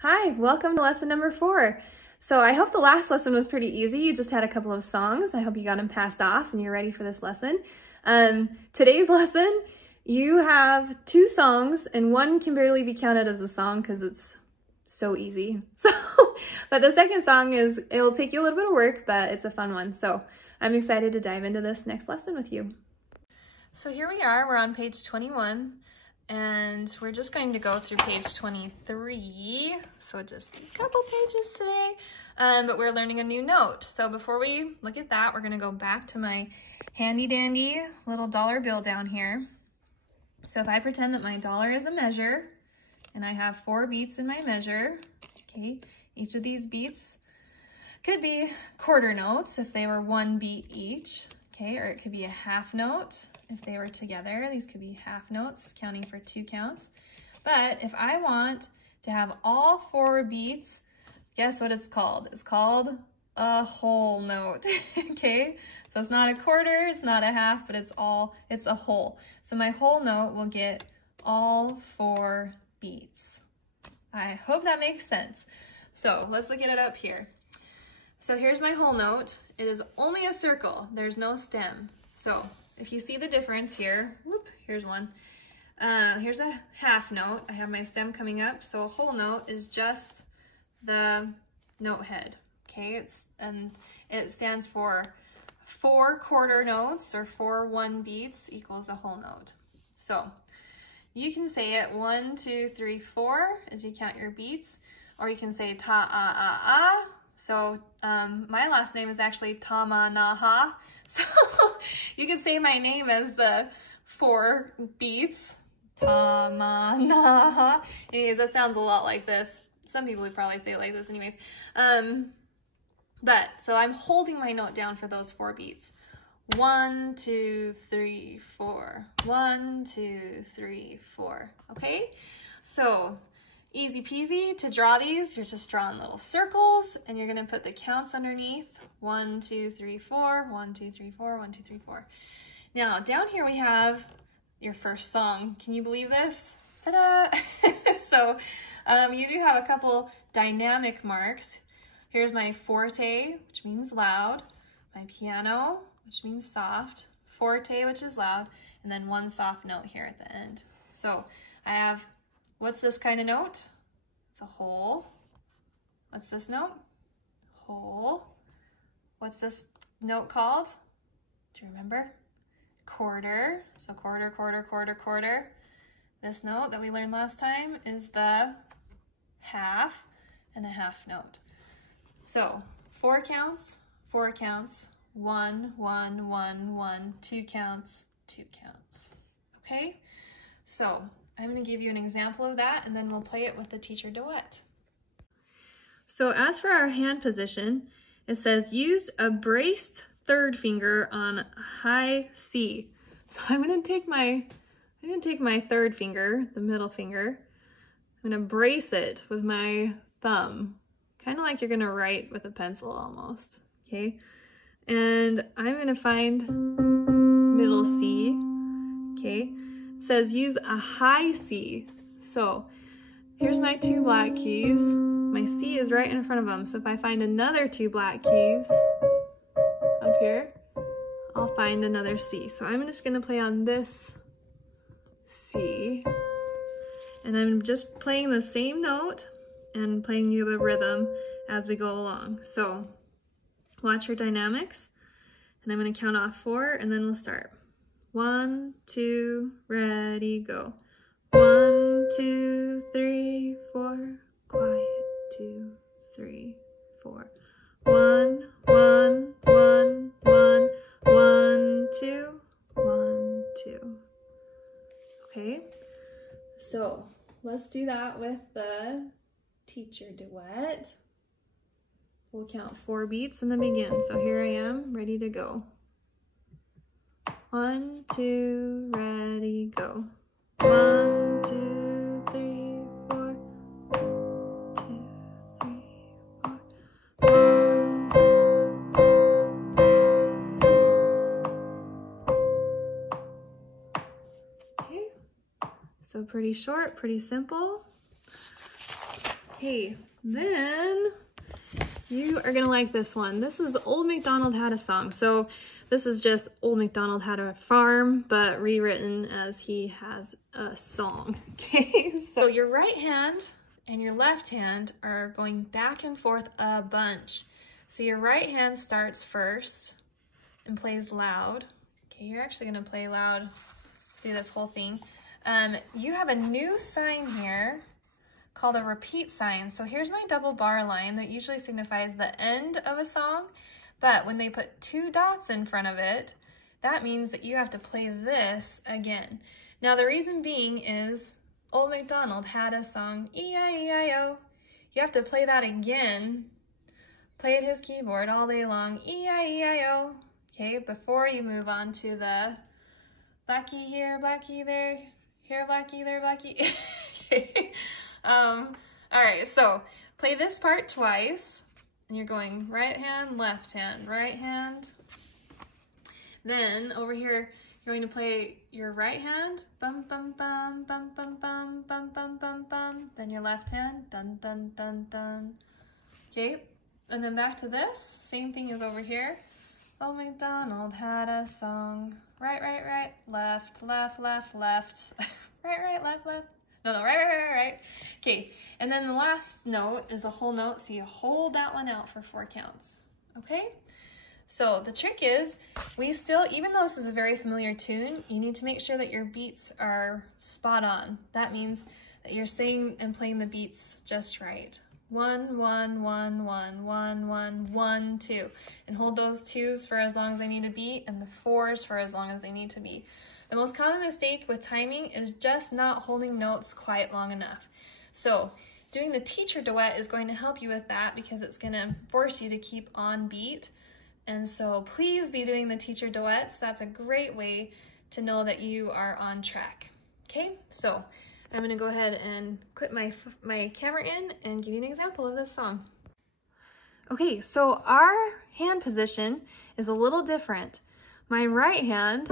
Hi, welcome to lesson number 4. So I hope the last lesson was pretty easy. You just had a couple of songs. I hope you got them passed off and you're ready for this lesson. Today's lesson, you have 2 songs and one can barely be counted as a song because it's so easy. But the second song it'll take you a little bit of work, but it's a fun one. So I'm excited to dive into this next lesson with you. So here we are, we're on page 21. And we're just going to go through page 23, so just these couple pages today, but we're learning a new note. So before we look at that, we're gonna go back to my handy dandy little dollar bill down here. So if I pretend that my dollar is a measure, and I have 4 beats in my measure, okay, each of these beats could be quarter notes if they were 1 beat each, okay, or it could be a half note. If they were together, these could be half notes, counting for 2 counts. But if I want to have all 4 beats, guess what it's called? It's called a whole note, okay? So it's not a quarter, it's not a half, but it's a whole. So my whole note will get all 4 beats. I hope that makes sense. So let's look at it up here. So here's my whole note. It is only a circle, there's no stem. So if you see the difference here, whoop, here's one. Here's a half note. I have my stem coming up, so a whole note is just the note head, okay? It stands for 4 quarter notes, or 4 1 beats equals a whole note. So you can say it 1, 2, 3, 4 as you count your beats, or you can say ta, ah, ah, ah. So my last name is actually Tamanaha. So you could say my name as the 4 beats. Tamanaha. Anyways, that sounds a lot like this. Some people would probably say it like this anyways. So I'm holding my note down for those 4 beats. 1, 2, 3, 4. 1, 2, 3, 4. Okay? So easy peasy to draw these. You're just drawing little circles and you're gonna put the counts underneath. 1, 2, 3, 4, 1, 2, 3, 4, 1, 2, 3, 4. Now down here we have your first song. Can you believe this? Ta-da! So you do have a couple dynamic marks. Here's my forte, which means loud, my piano, which means soft, forte, which is loud, and then 1 soft note here at the end. So I have, what's this kind of note? It's a whole. What's this note? Whole. What's this note called? Do you remember? Quarter. So quarter, quarter, quarter, quarter. This note that we learned last time is the half and a half note. So 4 counts, 4 counts, 1, 1, 1, 1, 2 counts, 2 counts. Okay? So I'm going to give you an example of that and then we'll play it with the teacher duet. So as for our hand position, it says used a braced 3rd finger on high C. So I'm going to take my 3rd finger, the middle finger. I'm going to brace it with my thumb, kind of like you're going to write with a pencil almost, okay? And I'm going to find middle C, okay? It says use a high C. So here's my 2 black keys. My C is right in front of them. So if I find another 2 black keys up here, I'll find another C. So I'm just gonna play on this C. And I'm just playing the same note and playing you the rhythm as we go along. So watch your dynamics. And I'm gonna count off 4 and then we'll start. 1, 2, ready, go. 1, 2, 3, 4, quiet. 2, 3, 4. 1, 1, 1, 1, 1, 2, 1, 2. Okay, so let's do that with the teacher duet. We'll count 4 beats in the begin. So here I am, ready to go. 1, 2, ready, go. 1, 2, 3, 4. 2, 3, 4. 1. Okay, so pretty short, pretty simple. Okay, then you are gonna like this one. This is Old MacDonald Had a Song. So this is just Old MacDonald Had a Farm, but rewritten as he has a song. Okay, so your right hand and your left hand are going back and forth a bunch. So your right hand starts first and plays loud. Okay, you're actually gonna play loud through this whole thing. You have a new sign here called a repeat sign. So here's my double bar line that usually signifies the end of a song, but when they put 2 dots in front of it, that means that you have to play this again. Now the reason being is Old MacDonald had a song, E-I-E-I-O. You have to play that again, played his keyboard all day long, E-I-E-I-O. Okay, before you move on to the Blackie here, Blackie there, here Blackie, there Blackie. Okay. All right, so play this part twice, and you're going right hand, right hand. Then over here, you're going to play your right hand, bum, bum, bum, bum, bum, bum, bum, bum, bum, bum. Then your left hand, dun, dun, dun, dun. Okay, and then back to this, same thing as over here. Oh, MacDonald had a song, right, right, right, left, left, left, left, right, right, left, left. No, right. Okay, and then the last note is a whole note, so you hold that one out for 4 counts, okay? So the trick is, we still, even though this is a very familiar tune, you need to make sure that your beats are spot on. That means that you're saying and playing the beats just right. 1, 1, 1, 1, 1, 1, 1, 2. And hold those 2s for as long as they need to be, and the 4s for as long as they need to be. The most common mistake with timing is just not holding notes quite long enough. So doing the teacher duet is going to help you with that because it's going to force you to keep on beat. And so please be doing the teacher duets. That's a great way to know that you are on track. Okay, so I'm going to go ahead and clip my camera in and give you an example of this song. Okay, so our hand position is a little different. My right hand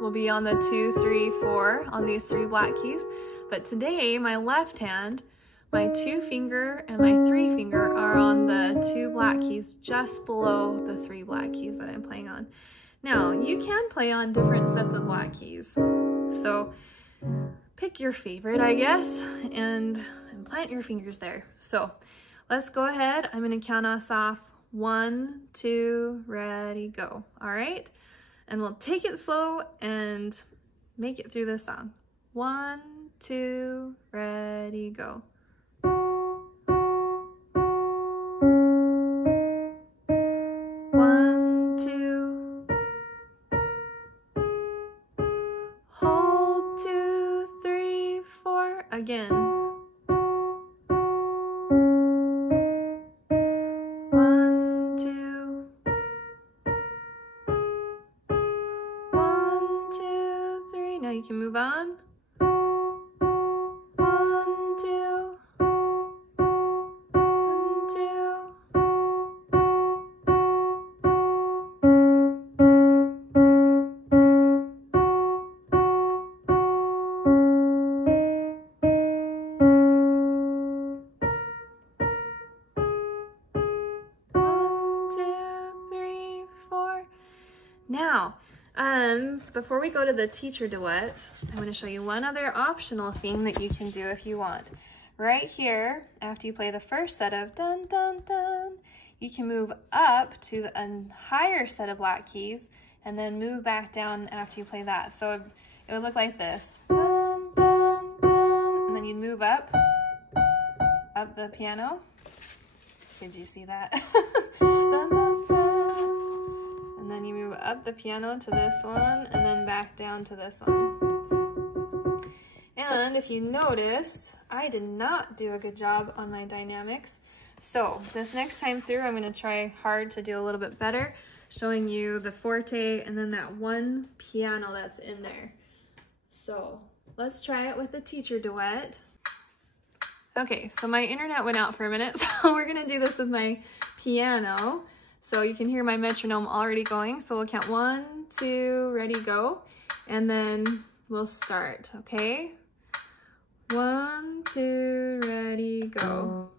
will be on the 2, 3, 4 on these 3 black keys. But today, my left hand, my 2 finger and my 3 finger are on the 2 black keys just below the 3 black keys that I'm playing on. Now, you can play on different sets of black keys. So pick your favorite, I guess, and plant your fingers there. So let's go ahead. I'm gonna count us off. 1, 2, ready, go. All right? And we'll take it slow and make it through this song. 1, 2, ready, go. 1, 2. Hold 2, 3, 4. Again. 1, 2. 1, 2, 3. Now you can move on. 1, 2. 1, 2. 1, 2, 3, 4. Now, before we go to the teacher duet, I'm going to show you one other optional thing that you can do if you want. Right here, after you play the first set of dun dun dun, you can move up to a higher set of black keys and then move back down after you play that. So it would look like this. Dun, dun, dun, and then you move up the piano. Did you see that? Dun, dun, dun. And then you move up the piano to this one and then back down to this one. And if you noticed, I did not do a good job on my dynamics. So this next time through, I'm going to try hard to do a little bit better, showing you the forte and then that one piano that's in there. So let's try it with the teacher duet. Okay, so my internet went out for a minute, so we're going to do this with my piano. So you can hear my metronome already going. So we'll count 1, 2, ready, go. And then we'll start, okay? 1, 2, ready, go.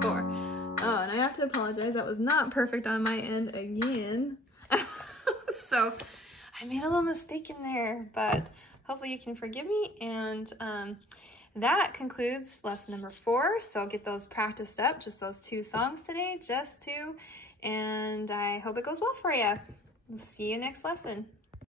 4. Oh, and I have to apologize. That was not perfect on my end again. So I made a little mistake in there, but hopefully you can forgive me. And that concludes lesson number 4. So get those practiced up, just those 2 songs today, just 2. And I hope it goes well for you. See you next lesson.